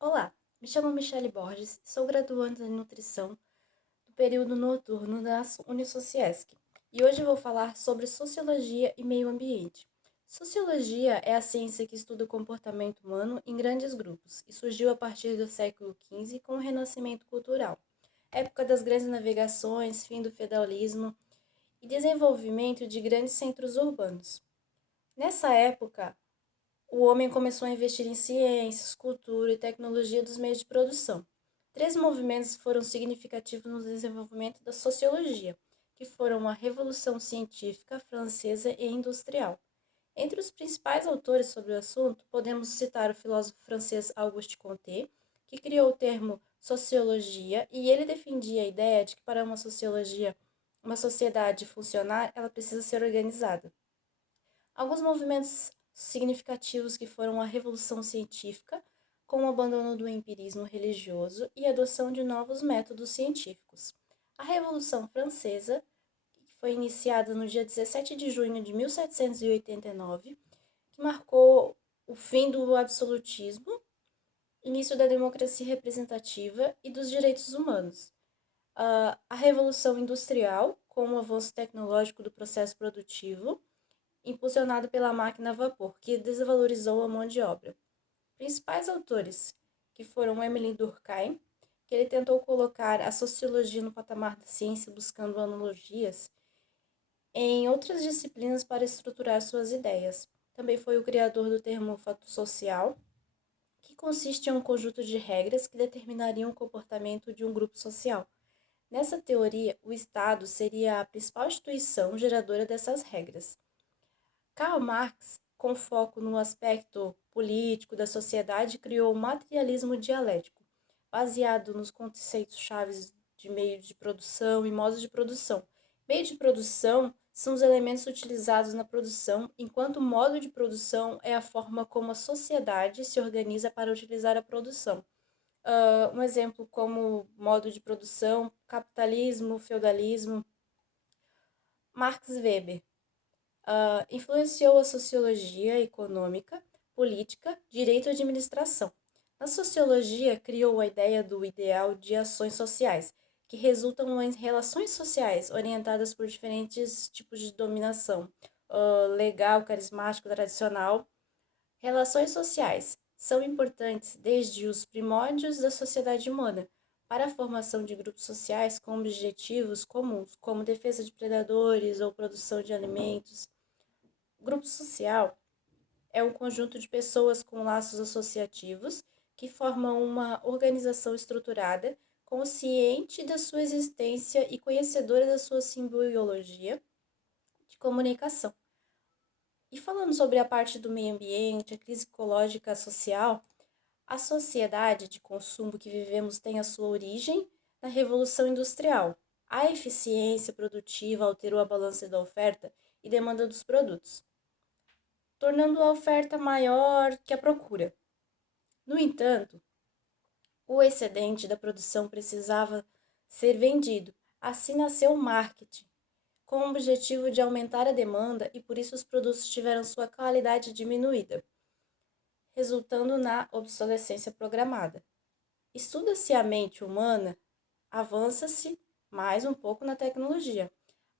Olá, me chamo Michele Borges, sou graduanda em nutrição do período noturno da Unisociesc e hoje vou falar sobre sociologia e meio ambiente. Sociologia é a ciência que estuda o comportamento humano em grandes grupos e surgiu a partir do século XV com o Renascimento Cultural, época das grandes navegações, fim do feudalismo e desenvolvimento de grandes centros urbanos. Nessa época, o homem começou a investir em ciências, cultura e tecnologia dos meios de produção. Três movimentos foram significativos no desenvolvimento da sociologia, que foram a Revolução Científica Francesa e Industrial. Entre os principais autores sobre o assunto, podemos citar o filósofo francês Auguste Comte, que criou o termo sociologia, e ele defendia a ideia de que para uma sociedade funcionar, ela precisa ser organizada. Alguns movimentos significativos que foram a Revolução Científica, com o abandono do empirismo religioso e a adoção de novos métodos científicos. A Revolução Francesa, que foi iniciada no dia 17 de junho de 1789, que marcou o fim do absolutismo, início da democracia representativa e dos direitos humanos. A Revolução Industrial, com o avanço tecnológico do processo produtivo, impulsionado pela máquina a vapor, que desvalorizou a mão de obra. Principais autores, que foram Emile Durkheim, que ele tentou colocar a sociologia no patamar da ciência buscando analogias em outras disciplinas para estruturar suas ideias. Também foi o criador do termo fato social, que consiste em um conjunto de regras que determinariam o comportamento de um grupo social. Nessa teoria, o Estado seria a principal instituição geradora dessas regras. Karl Marx, com foco no aspecto político da sociedade, criou o materialismo dialético, baseado nos conceitos-chave de meio de produção e modos de produção. Meio de produção são os elementos utilizados na produção, enquanto o modo de produção é a forma como a sociedade se organiza para utilizar a produção. Um exemplo como modo de produção, capitalismo, feudalismo. Max Weber influenciou a sociologia econômica, política, direito e administração. Na sociologia, criou a ideia do ideal de ações sociais, que resultam em relações sociais orientadas por diferentes tipos de dominação, legal, carismático, tradicional. Relações sociais são importantes desde os primórdios da sociedade humana para a formação de grupos sociais com objetivos comuns, como defesa de predadores ou produção de alimentos. Grupo social é um conjunto de pessoas com laços associativos que formam uma organização estruturada, consciente da sua existência e conhecedora da sua simbiologia de comunicação. E falando sobre a parte do meio ambiente, a crise ecológica social, a sociedade de consumo que vivemos tem a sua origem na Revolução Industrial. A eficiência produtiva alterou a balança da oferta e demanda dos produtos, tornando a oferta maior que a procura. No entanto, o excedente da produção precisava ser vendido. Assim nasceu o marketing, com o objetivo de aumentar a demanda e por isso os produtos tiveram sua qualidade diminuída, resultando na obsolescência programada. Estuda-se a mente humana, avança-se mais um pouco na tecnologia.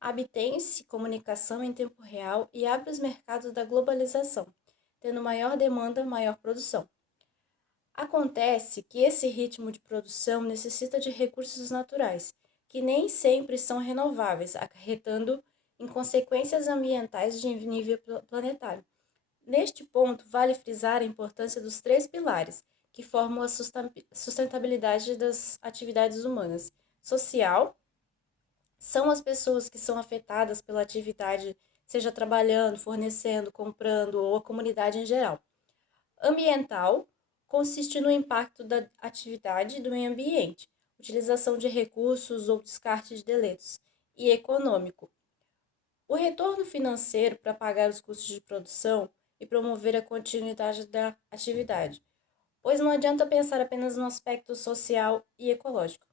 Obtém-se comunicação em tempo real e abre os mercados da globalização, tendo maior demanda, maior produção. Acontece que esse ritmo de produção necessita de recursos naturais, que nem sempre são renováveis, acarretando em consequências ambientais de nível planetário. Neste ponto, vale frisar a importância dos três pilares que formam a sustentabilidade das atividades humanas. Social, são as pessoas que são afetadas pela atividade, seja trabalhando, fornecendo, comprando ou a comunidade em geral. Ambiental consiste no impacto da atividade do meio ambiente, utilização de recursos ou descarte de deletos. E econômico, o retorno financeiro para pagar os custos de produção e promover a continuidade da atividade, pois não adianta pensar apenas no aspecto social e ecológico.